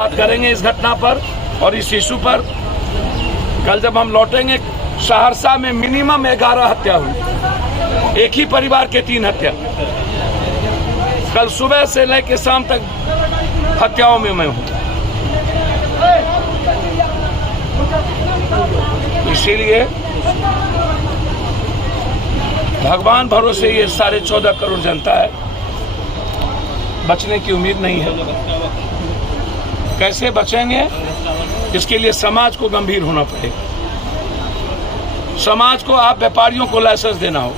बात करेंगे इस घटना पर और इस इशू पर। कल जब हम लौटेंगे, सहरसा में मिनिमम 11 हत्या हुई, एक ही परिवार के 3 हत्या। कल सुबह से लेकर शाम तक हत्याओं में मैं हूं। इसीलिए भगवान भरोसे ये 14.5 करोड़ जनता है, बचने की उम्मीद नहीं है। कैसे बचेंगे, इसके लिए समाज को गंभीर होना पड़ेगा। समाज को, आप व्यापारियों को लाइसेंस देना हो।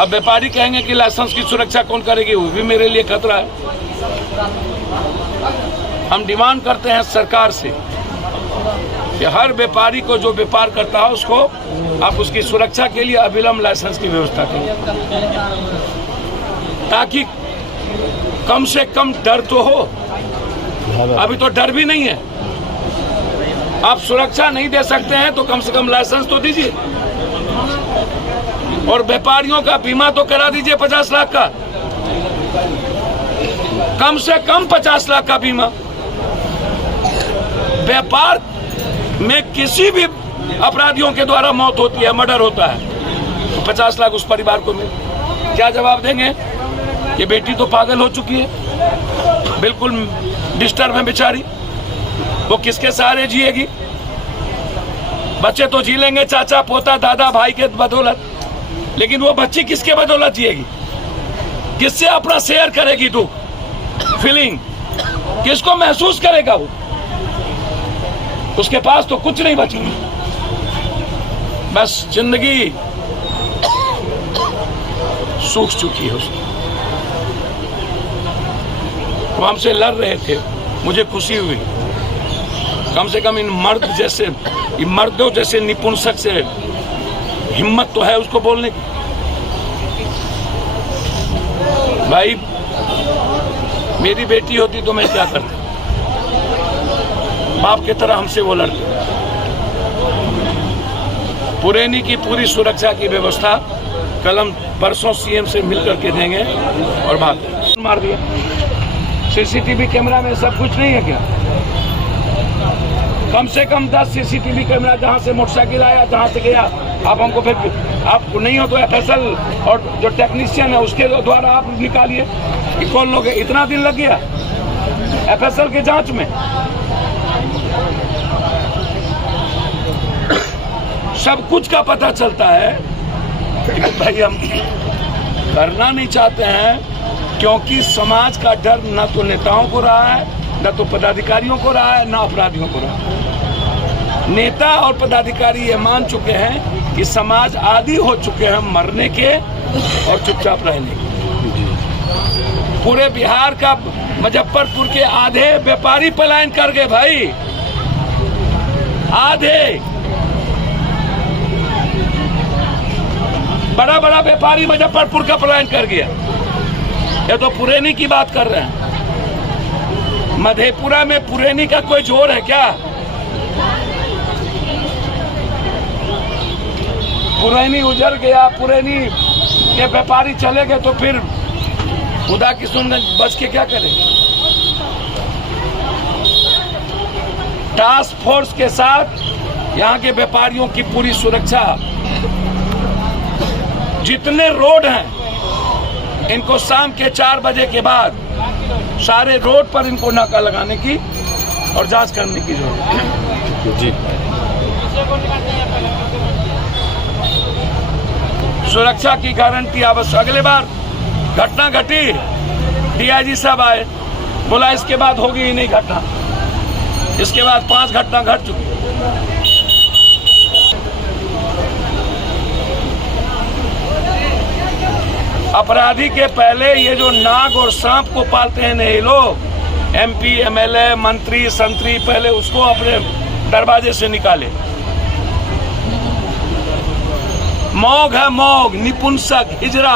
अब व्यापारी कहेंगे कि लाइसेंस की सुरक्षा कौन करेगी, वो भी मेरे लिए खतरा है। हम डिमांड करते हैं सरकार से कि हर व्यापारी को, जो व्यापार करता है, उसको आप उसकी सुरक्षा के लिए अविलंब लाइसेंस की व्यवस्था करें, ताकि कम से कम डर तो हो। अभी तो डर भी नहीं है। आप सुरक्षा नहीं दे सकते हैं तो कम से कम लाइसेंस तो दीजिए, और व्यापारियों का बीमा तो करा दीजिए 50 लाख का, कम से कम 50 लाख का बीमा। व्यापार में किसी भी अपराधियों के द्वारा मौत होती है, मर्डर होता है, तो 50 लाख उस परिवार को मिले। क्या जवाब देंगे? ये बेटी तो पागल हो चुकी है, बिल्कुल डिस्टर्ब है बेचारी, वो किसके सहारे जिएगी? बच्चे तो जी लेंगे चाचा, पोता, दादा, भाई के बदौलत, लेकिन वो बच्ची किसके बदौलत जिएगी? किससे अपना शेयर करेगी तू फीलिंग? किसको महसूस करेगा वो? उसके पास तो कुछ नहीं बचा, बस जिंदगी सूख चुकी है उसकी। वो हमसे लड़ रहे थे, मुझे खुशी हुई। कम से कम इन मर्दों जैसे निपुंसक से हिम्मत तो है उसको बोलने की। भाई, मेरी बेटी होती तो मैं क्या करता? बाप की तरह हमसे वो लड़ते। पुरैनी की पूरी सुरक्षा की व्यवस्था कल हम परसों सीएम से मिलकर के देंगे। और बात मार दिया, सीसीटीवी कैमरा में सब कुछ नहीं है क्या? कम से कम 10 सीसीटीवी कैमरा, जहां से मोटरसाइकिल आया, जहां से गया, आप हमको फिर, आप नहीं हो तो एफएसएल और जो टेक्नीशियन है उसके द्वारा आप निकालिए कि कौन लोग है। इतना दिन लग गया एफएसएल के जांच में। सब कुछ का पता चलता है, लेकिन भाई हम करना नहीं चाहते हैं, क्योंकि समाज का डर न तो नेताओं को रहा है, न तो पदाधिकारियों को रहा है, न अपराधियों को रहा है। नेता और पदाधिकारी ये मान चुके हैं कि समाज आदी हो चुके हैं मरने के और चुपचाप रहने के। पूरे बिहार का, मुजफ्फरपुर के आधे व्यापारी पलायन कर गए भाई, आधे। बड़ा बड़ा व्यापारी मुजफ्फरपुर का पलायन कर गया। ये तो पुरैनी की बात कर रहे हैं। मधेपुरा में पुरैनी का कोई जोर है क्या? पुरैनी उजड़ गया, पुरैनी के व्यापारी चले गए, तो फिर खुदा किशनगंज बच के क्या करेंगे? टास्क फोर्स के साथ यहाँ के व्यापारियों की पूरी सुरक्षा। जितने रोड हैं, इनको शाम के 4 बजे के बाद सारे रोड पर इनको नाका लगाने की और जांच करने की जरूरत है जी। सुरक्षा की गारंटी आवश्यक। अगले बार घटना घटी, डीआईजी साहब आए, बोला इसके बाद होगी ही नहीं घटना। इसके बाद 5 घटना घट चुकी। अपराधी के पहले ये जो नाग और सांप को पालते हैं ये लोग, एमपी, एमएलए, मंत्री, संतरी, पहले उसको अपने दरवाजे से निकाले। मौग है मौग, निपुंसक, हिजरा।